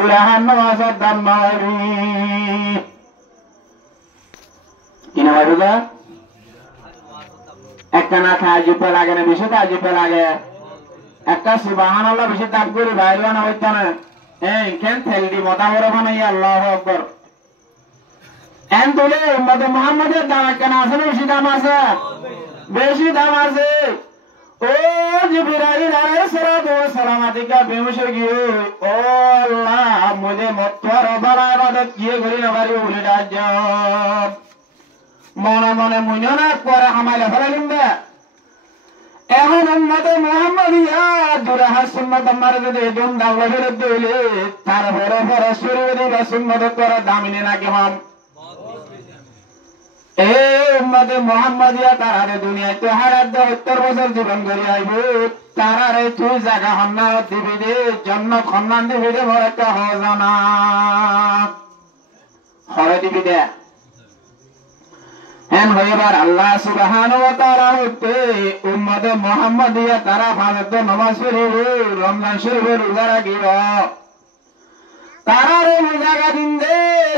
দুরাহান নামাজের দাম মারি কিনা ভাই বুঝা একটা না খায় জিপে লাগে না বেশি খায় জিপে লাগে একটা সুবহানাল্লাহ বেশি দাম করে বাইরে না হইতো না এই কেন থেলডি মতা বড় বানাই আল্লাহু আকবার এন তুলে উম্মতে মুহাম্মাদের দাম কেন আছে বেশি দাম আছে বেশি দাম আছে ও জিবরাইল আলাইহিস সালাতু ওয়াস সালাম আদিকা বেহুশ হয়ে গিয়ে ও আল্লাহ মুঝে মত্তর বালা ইবাদত কিয়ে করি না বাড়ি উলে রাজ মনে মনে মুইনা করে হামাইলা ফেলালিম দে এখন উম্মতে মুহাম্মাদিয়া দুরাহা সুন্নাত আমার যদি দুম দাওলা ফেরত দিলে তারপরে পরে শরীরে বা সুন্নাত করে দামিনে নাকি হম এই উম্মতে মুহাম্মাদিয়া তারারে দুনিয়ায় তো হারাত 70 বছর জীবন করে আইব তারারে তুই জায়গা হন্না দিবি দে জান্নাত খন্নান দিবি দে বরকা হজানা হরে দিবি দে এন হইবার আল্লাহ সুবহানাহু ওয়া তাআলা হতে উম্মতে মুহাম্মাদিয়া তারা ফাজত নামাজ পড়ে রমজান শরীফের রোজা রাখিব তারারে জায়গা দিন দে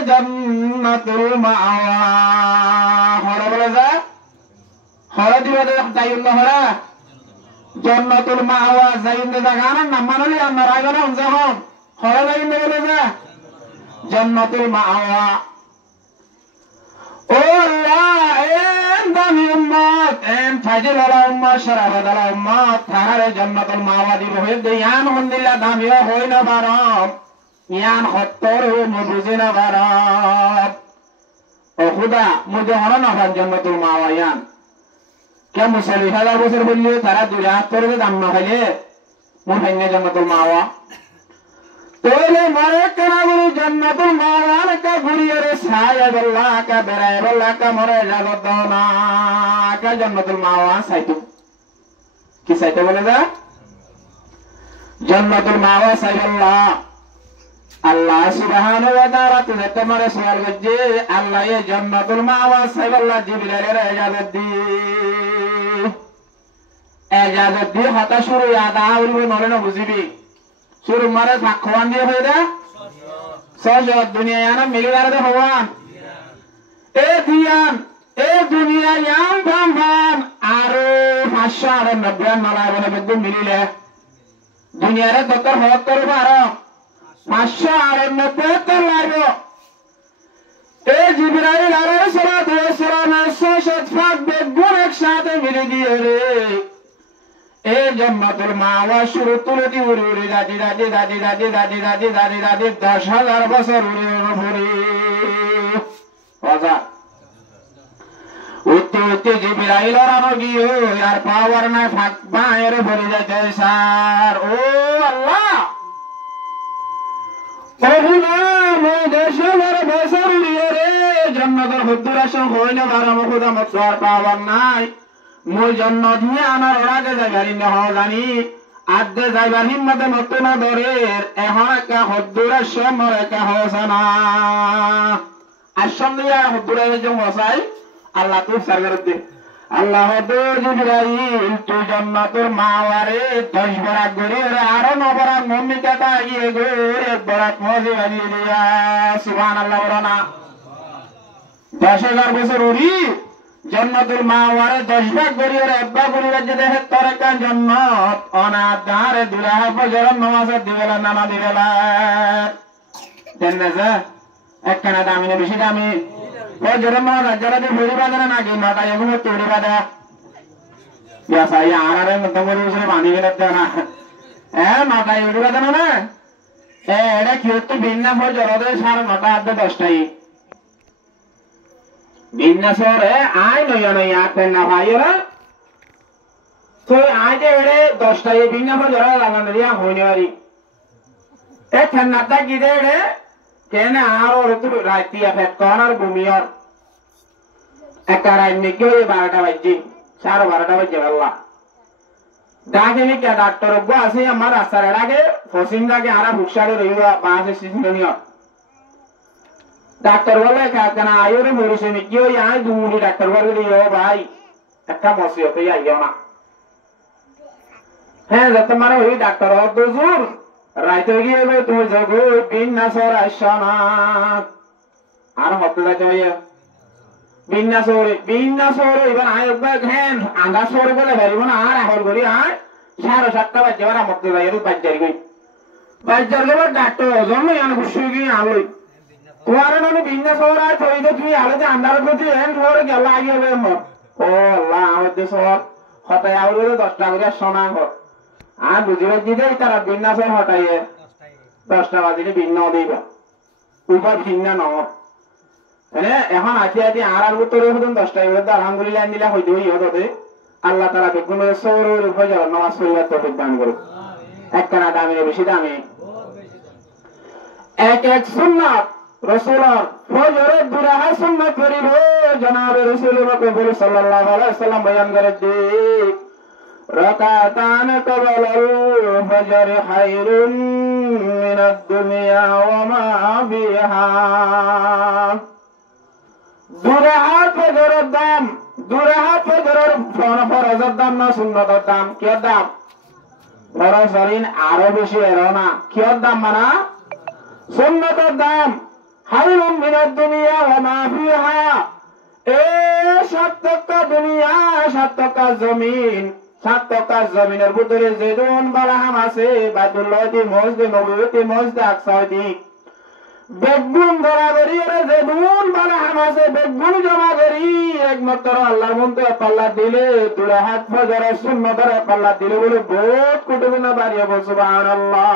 জান্নাতুল মাওয়া হরে বলে যা হরে দিবে দে তাইল্লাহ হরে জান্নাতুল মাওয়া যাইন্দে জায়গা না নাম মানলি আমরা রাইবা না যখন হরে যাইন্দে বলে যা জান্নাতুল মাওয়া ও আল্লাহ এন দামি উম্মত এন ফাজিল ওয়ালা উম্মত শরাফত ওয়ালা উম্মত তাহারে জান্নাতুল মাওয়া দিব হই দে ইয়ান হন্দিল্লাহ দামিও হই না বারম ইয়ান হত্তর মুবুজি না বারম ও খুদা মুঝে হর না ফান জান্নাতুল মাওয়া ইয়ান কে মুসলি 1000 বছর বললে তারা 2 দাম না খাইলে মুন হাইনে জান্নাতুল মাওয়া তোলে মারে কেনা বলি জান্নাতুল মাওয়ার কা ঘুরিয়ে ছায়া আল্লাহ কা বেরায় আল্লাহ কা মরে জাগত না কা জান্নাতুল মাওয়া সাইতো কি সাইতো বলে যা জান্নাতুল মাওয়া সাইয়াল্লাহ আল্লাহ সুবহানাহু ওয়া তাআলা তুলে তোমারে সওয়াল করছে আল্লাহ এই জান্নাতুল মাওয়া সাইয়াল্লাহ জিবরাইলের ইজাজত দি হতা শুরু আদা উড়বে নলে না বুঝিবি শুরু মারে খাওয়ান দিয়ে হয়ে দে সহজ দুনিয়া না মিলিবার দে হওয়ান এ দিয়ান এ দুনিয়া ইয়াম ফাম ফাম আরো 590 নলায় বলে বেদু মিলিলে দুনিয়ারে দত্তর হক করবে আরো 590 লাগবে এ জিবরাইল আলাইহিস সালাতু ওয়াস সালাম সশত ফাক বেগুন একসাথে মিলে দিয়ে রে এ জান্নাতুল মাওয়া শুরু তুলে দি উড়ে উড়ে দাদি দাদি দাদি দাদি দাদি দাদি দাদি দাদি 10,000 বছর উড়ে উড়ে বাজা উঠতে উঠতে জিবরাইল রানো গিয়ে আর পাওয়ার না ফাক বাইরে ভরে যাচ্ছে স্যার ও আল্লাহ ওহুনা মো দেশের বছর উড়িয়ে রে জান্নাতের হুদ্দুর আসন হয় না বারাম খোদা মতসার পাওয়ার নাই মই জন্ম দিয়ে আমার ওরাকে যাইবারি না জানি আদে যাইবার হিম্মতে মতো না দরের এখন একটা হদ্দুরের সমর একটা হসানা আসম দিয়া হদ্দুরের যে হসাই আল্লাহ তুই সারগার দে আল্লাহ হদ্দুর জিবরাইল তুই জান্নাতুল মাওয়ারে 10 বরাক গরি আরো 9 বরাক মম্মিকাটা গিয়ে গো এক বরাক মজি বানিয়ে দিয়া সুবহানাল্লাহ বলনা 10,000 বছর উড়ি জান্নাতুল মাওয়ারে 10 ভাগ গরিয়ে একবার গরিয়ে যে দেখে তোর কান জান্নাত অনাদারে দুলাহ ফজর নামাজ দিবেলা নামা দিবেলা দেন না যা একখানা দামি না বেশি দামি ফজর নামাজ যারা দিয়ে ভরি বাঁধে না কি মাথা এগুলো তৈরি বাঁধা ইয়াসা ইয়া আরারে মতমরি উসরে বাঁধি গেলে না মাথা এগুলো বাঁধে না এটা কি হতো ভিন্ন ফজর ওদের 9:30 10টাই বিন্যাসরে আয় নয় নয় আতে না ভাইরা তো আয় যে এড়ে 10টায় বিন্যাস জরা লাগান দিয়া হইনি বাড়ি এ ঠান্ডাটা কি দে এড়ে কেন আর ঋতু রাতি আফে কোনার ভূমিয়র একটা রাত নিকে 12টা বাজে 12:30 বাজে আল্লাহ ডাকে নি কে ডাক্তার গো আছে আমার রাস্তার আগে ফসিং দাকে আরা ভুকসারে রইবা বাসে সিজনিয়া ডাক্তার বলে কাকনা আয়রে মরিছে নি কি ওই আয় দুমুনি ডাক্তার বলে ও ভাই একটা মসিয়তে আইও না হ্যাঁ যত মারে ওই ডাক্তার দজুর রাইতে গিয়ে তুই যাবো বিন্যাসর আসনাত আর হতে যাইতে হইয়া বিন্যাসর এবার আয়োগবার ঘ্যান আন্দাজ সরে বলে পারিব না আর এখন করি আর 7:30 বাজে এবার আমতে যাই বাজ্যার গই বাজ্যার গেবার ডাক্তার জন্য আমি খুশি গিয়ে আলোই তোমার মানে বিন্যাসর আর তৈরি তুমি আলো যে আন্দার প্রতি এন শহরে গেল আগে হবে মর ও আল্লাহ আমাদের শহর হতায় আউলে 10টা করে সোনা ঘর আর বুঝিবার দিতে তারা বিন্যাসর হটাইয়ে 10টা বাজিলে ভিন্ন দিবা উপার ভিন্ন ন এখন আছি আর উত্তরে হতেন 10টায় মধ্যে আলহামদুলিল্লাহ দিলা হইতে হতে আল্লাহ তারা বেগুন সৌরের উপর নামাজ পরিবার তো দান করুক একখানা দামি বেশি দামি এক সুন্নাত রাসূলুল্লাহ ফজরের দুরাহা সুন্নাত করিব জনাবে রাসূলুল্লাহ সাল্লাল্লাহু আলাইহি ওয়াসাল্লাম বয়ান করে দিক রাকাতান ক্বাবলাল ফজর খায়রুম মিনাদ দুনিয়া ওয়া মা ফিহা দুরাহা ফজরের দাম দুরাহা ফজরের ফরজের দাম না সুন্নতের দাম কি দাম ফরজরিন আরো বেশি এরো না কি দাম মানা সুন্নতের দাম খায়রুম মিনাদ দুনিয়া ওয়া মা ফিহা 7 টাকা দুনিয়া 7 টাকা জমিন 7 টাকা জমিনের ভিতরে যেদুন বালাহাম আছে বাইতুল্লাহতি মসজিদ নববীতি মসজিদ আকসাতি বেগুন বরাবরি যেদুন বালাহাম আছে বেগুন জমা করি একমাত্র আল্লাহর মন্ত্রে পাল্লা দিলে দুরা হাত ফজরের সুন্নতের পাল্লা দিলে বলে বহুত কোটি গুণ বাড়িয়ে বল সুবহানাল্লাহ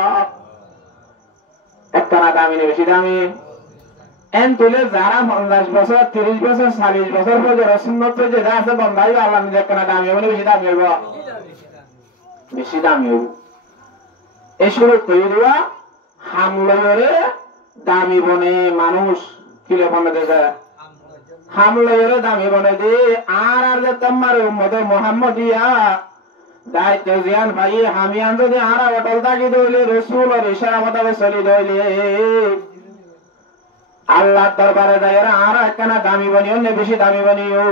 একখানা দামি বেশি দামি এন তুলে যারা 50 বছর 30 বছর 40 বছর ফজরের সুন্নত যে যা আছে বন্ধাই আল্লাহ নিজে একখানা দামি হবে বেশি দামি হইব বেশি দামি হইব এই শুরু করে দেওয়া হামলরে দামি বনে মানুষ কিলে বনে দেয় হামলরে দামি বনে দে আর যে তোমার উম্মত মুহাম্মদিয়া দায়িত্ব জিয়ান ভাই হামিয়ান যদি আর অটল থাকি দইলে রাসূল এর ইশারা মোতাবেক চলি দইলে আল্লাহ দরবারে যাইরা আর একখানা দামি বনিও না বেশি দামি বনিও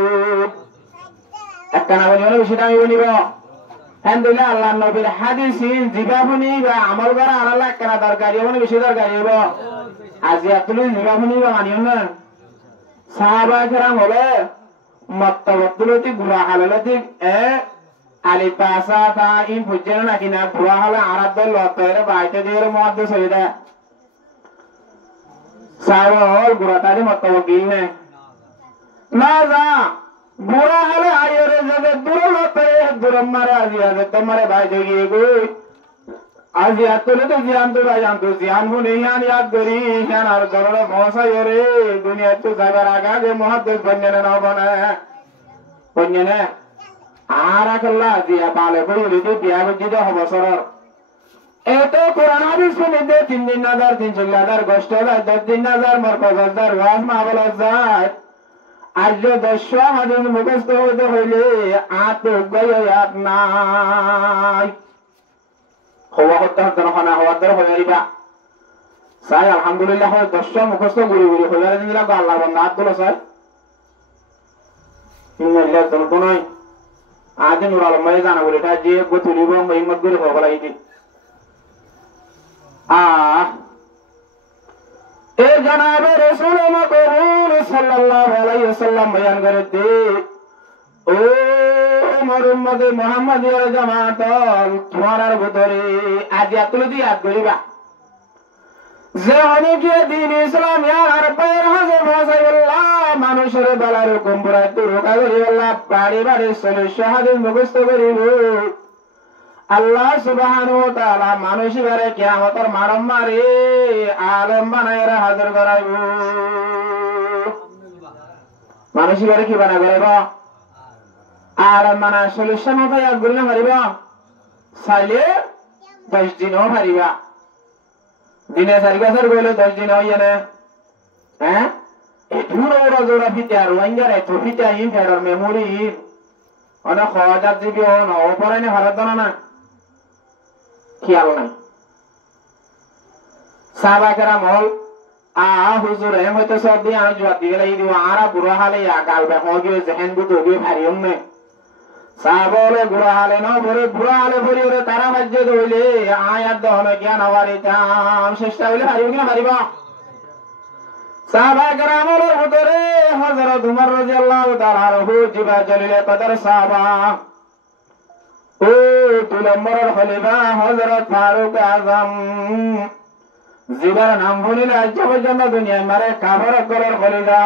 একখানা বনিও না বেশি দামি বনিব হেন দিলে আল্লাহ নবীর হাদিসিন জিবাবনি বা আমল করা আর আল্লাহ একখানা দরকারি মানে বেশি দরকারি হইব আজি আতুল জিবাবনি বা মানিও না সাহাবা কেরাম হলে মত্তবতুলতি গুলা হালালতি আলি পাসা তা ইন ফুজেন নাকি না গুলা হালা আরাদ লতরে বাইতে দিয়ে মুহাদ্দিস হইদা সাইওল গুরাতারি মতওয়াকিল নে না যা বুড়া হলে আইরে যাবে দূর লতে দূর মারে আজিয়া যে তোমারে ভাই দেগিয়ে গই আজিয়া তোলে তো জিয়ান তো ভাই জান তো জিয়ান হু নেই আনি याद করি জান আর গররে মহাসাই রে দুনিয়া তো যাবার আগা যে মুহাদ্দিস বন্নে না বনে বন্নে আর আকল্লা জিয়া পালে বই লিদি বিয়া বুঝিতে হবসর এতে কোরআন হাদিস শুনিতে 3,000 3,000 গোষ্ঠ 10,000 মোর 5,000 ওয়াজ মাহফিল যায় আর যে 10 হাদিস মুখস্থ হইতে হইলে আত গয়াত নাই হওয়া হতে হতে না হওয়ার দ্বারা হইয়ারিবা সাই আলহামদুলিল্লাহ 10 মুখস্থ গুরি গুরি হইয়ারে দিলা আল্লাহ বান্দা আব্দুল সাই ইন্নাল্লাহ তো নয় আদি নুর আলম ভাই জানা বলে এটা যে গতুলিব হিম্মত করে হওয়া লাগি এ জনাবে রাসূল মাকবুল সাল্লাল্লাহু আলাইহি ওয়াসাল্লাম বয়ান করে দে ও মোর উম্মত মুহাম্মাদিয়া জামাত তোমার ভিতরে আজ এতলো দি ইয়াদ করিবা যে অনেকে দিন ইসলাম ইয়ার পায়ের হাজে বসাইল্লাহ মানুষের বেলার কুমড়া তো রোকা করি আল্লাহ বাড়ি বাড়ি চলে শাহাদাত মুখস্থ করিব আল্লাহ সুবহানাহু ওয়া তাআলা মানুষের কিয়ামতের মারম মারে আলেম বানায়রা হাজির করাইব মানুষের কি বানা করাইব আলেম বানা সলিউশন হবে আগুন মারিব সাইলে 10 দিনও মারিবা দিনে 4 বছর গেলে 10 দিন হইয়া না হ্যাঁ এই পুরো রোজা ফিতে আর ওয়াঙ্গারে তো ফিতে ইন ফেরার মেমোরি অনেক হাজার জিবি অন অপরাইনে ভারত না খেয়াল নাই সাহাবা কেরাম হল হুজুর এম হইতে সব দিয়ে আমি জবাব দিয়ে লাগি দিব আরা বুড়া হালে গাল বেহ গিয়ে জেহেন বুধ গিয়ে ভারিয়ম নে সাবলে গুড়া হালে ন ভরে গুড়া হালে ভরি ওরে তারা মাঝে দইলে আয়াত দহন জ্ঞান হারিতাম চেষ্টা হইলে হারিব কিনা হারিব সাহাবা কেরামের ভিতরে হযরত উমর রাদিয়াল্লাহু তাআলা আনহু জিবা জলিলে কদর সাহাবা ও দুই নম্বরের খলিফা হযরত ফারুক আযম জিবার নাম ভুলিলে আজ পর্যন্ত দুনিয়ায় মারে কাফর করার খলিফা